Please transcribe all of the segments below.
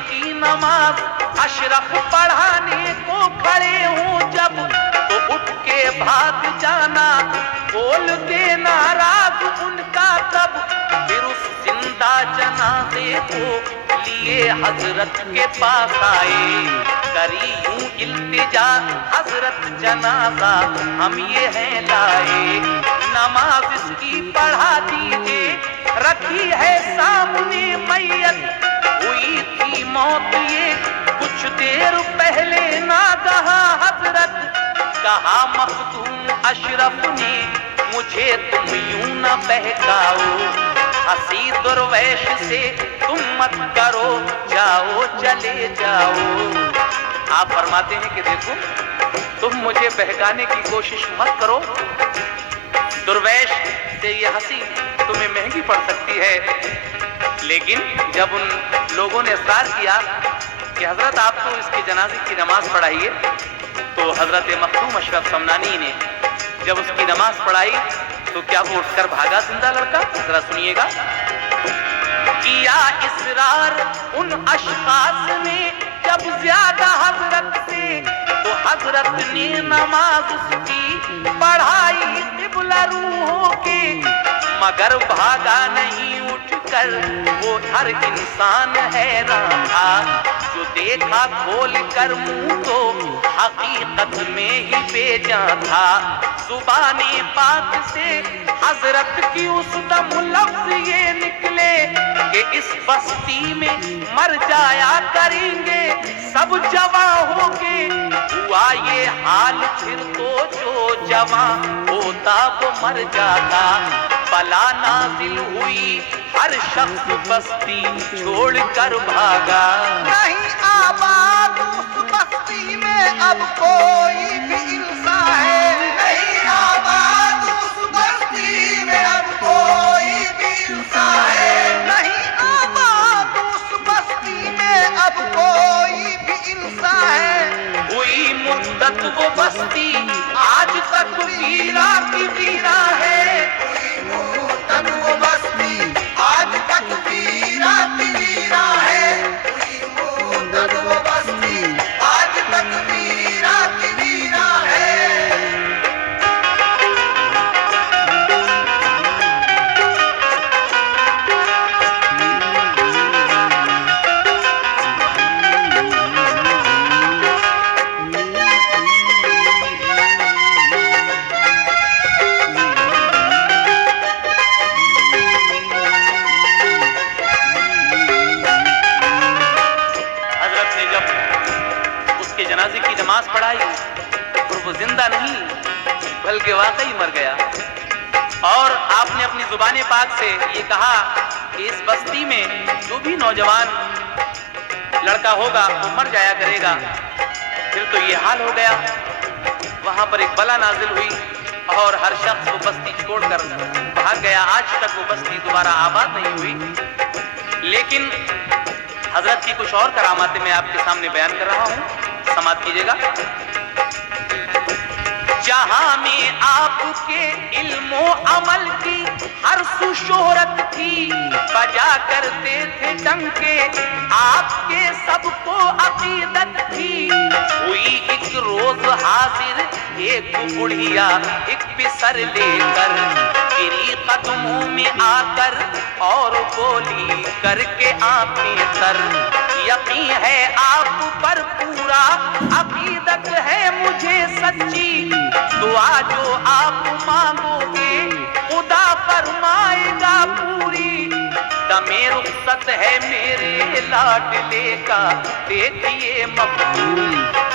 की नमाज अशरफ पढ़ाने को खड़े हूँ जब, तो उठ के भाग जाना, बोल देना राज उनका तब। फिर उस जिंदा जनाजे को लिए हजरत के पास आए, करी यूं इल्तिजा हजरत जनाजा हम ये हैं लाए। नमाज इसकी पढ़ा दीजिए, रखी है सामने मैयत, हुई थी मौत ये कुछ देर पहले नागहा हजरत। कहा मखदूम अशरफ ने मुझे तुम यूं न बहकाओ, हंसी दुर्वैश से तुम मत करो, जाओ चले जाओ। आप फरमाते हैं कि देखो तुम मुझे बहकाने की कोशिश मत करो, दुर्वैश से ये हंसी तुम्हें महंगी पड़ सकती है। लेकिन जब उन लोगों ने इसरार किया कि हजरत आप तो इसके जनाजे की नमाज पढ़ाइए, तो हजरत मखदूम अशरफ समनानी ने जब उसकी नमाज पढ़ाई तो क्या वो उठकर भागा जिंदा लड़का? जरा सुनिएगा। किया इसरार उन अशखास ने जब ज्यादा हजरत से, तो हजरत ने नमाज उसकी पढ़ाई क़िबला रूहों के, मगर भागा नहीं उठकर वो हर इंसान हैरान था। जो देखा खोल कर मुंह तो हकीकत में ही बेजान था। जुबानी पाक से हजरत की उस दम लफ्ज ये निकले कि इस बस्ती में मर जाया करेंगे सब जवां होके। हुआ ये हाल फिर तो जो जवां होता वो मर जाता, बला नाजिल हुई हर शख्स बस्ती छोड़ कर भागा। नहीं आबाद उस बस्ती में अब कोई भी इंसान है, नहीं आबाद उस बस्ती में अब कोई भी इंसान है, नहीं आबाद उस बस्ती में अब कोई भी इंसान है। हुई मुद्दत वो बस्ती आज तक वीरा की वीरा है, मुद्दत वो बस्ती आज तक वीरा की वीरा है, मुद्दत वो बस्ती आज तक वीरा की वीरा है। जनाजे की नमाज पढ़ाई और वो जिंदा नहीं बल्कि वाकई मर गया। और आपने अपनी जुबान पाक से ये कहा कि इस बस्ती में जो भी नौजवान लड़का होगा वो मर जाया करेगा। फिर तो ये हाल हो गया, वहां पर एक बला नाजिल हुई और हर शख्स वो बस्ती छोड़कर भाग गया। आज तक वो बस्ती दोबारा आबाद नहीं हुई। लेकिन हजरत की कुछ और करामातें मैं आपके सामने बयान कर रहा हूं, समाप्त कीजिएगा। जहां में आपके इल्मो अमल की हर सुशोहरत थी, बजा करते थे डंके आपके सबको अकीदत थी। हुई एक रोज हाजिर एक बुढ़िया एक पिसर लेकर, गिरी कदमों में आकर और बोली करके आंखें तर। यकीन है आप पर पूरा, अकीदत है मुझे सच्ची, दुआ जो आप मांगोगे खुदा फरमाएगा पूरी। दमे रुखसत है मेरे लाडले का देखिए मखदूम,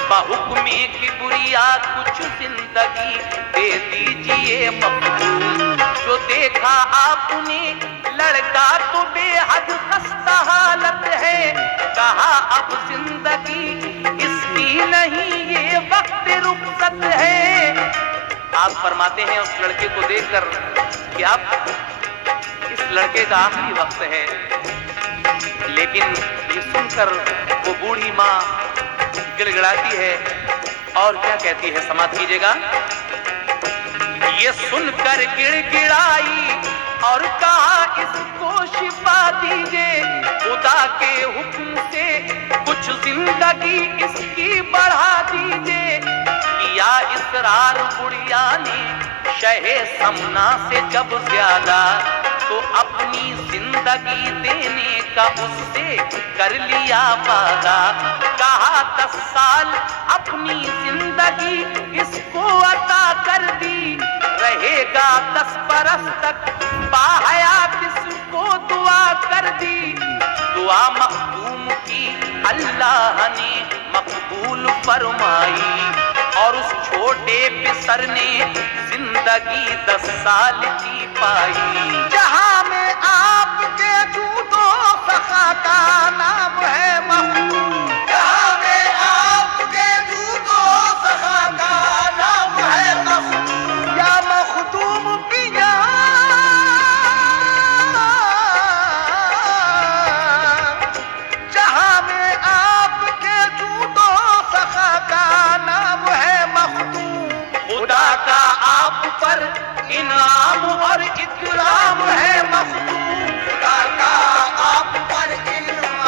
बहुक्मे की बुरिया कुछ जिंदगी दे दीजिए मखदूम। जो देखा आपने लड़का तो बेहद खस्ता हालत है, कहा अब जिंदगी इसकी नहीं ये वक्त रुखसत है। आप फरमाते हैं उस लड़के को देखकर कि अब इस लड़के का आखिरी वक्त है। लेकिन ये सुनकर वो बूढ़ी माँ गिड़गिड़ाती है और क्या कहती है, समाप्त कीजिएगा। ये सुनकर गिड़गिड़ाई और कहा इसको शिफा दीजिए, खुदा के हुक्म से زندگی اس کی بڑھا دیجئے. کیا اصرار بڑھیا نے شہ سمنا سے جب زیادہ, تو اپنی زندگی دینے کا اس سے کر لیا وعدہ. کہا 10 سال اپنی زندگی اس کو عطا کر دی, رہے گا 10 برس تک باحیات اس کو دعا کر دی. دعا مخدوم کی اللہ نے مقبول فرمائی, اور اس چھوٹے پسر نے زندگی 10 سال کی پائی. جہاں میں آپ کے جود و سخا کا نام ہے مخدوم, جہاں میں آپ کے جود و سخا کا نام ہے مخدوم. یا مخدوم پیا جہاں میں آپ کے جود و سخا کا نام ہے مخدوم. خدا کا آپ پر انعام اور اکرام ہے مخدوم. خدا کا آپ پر انعام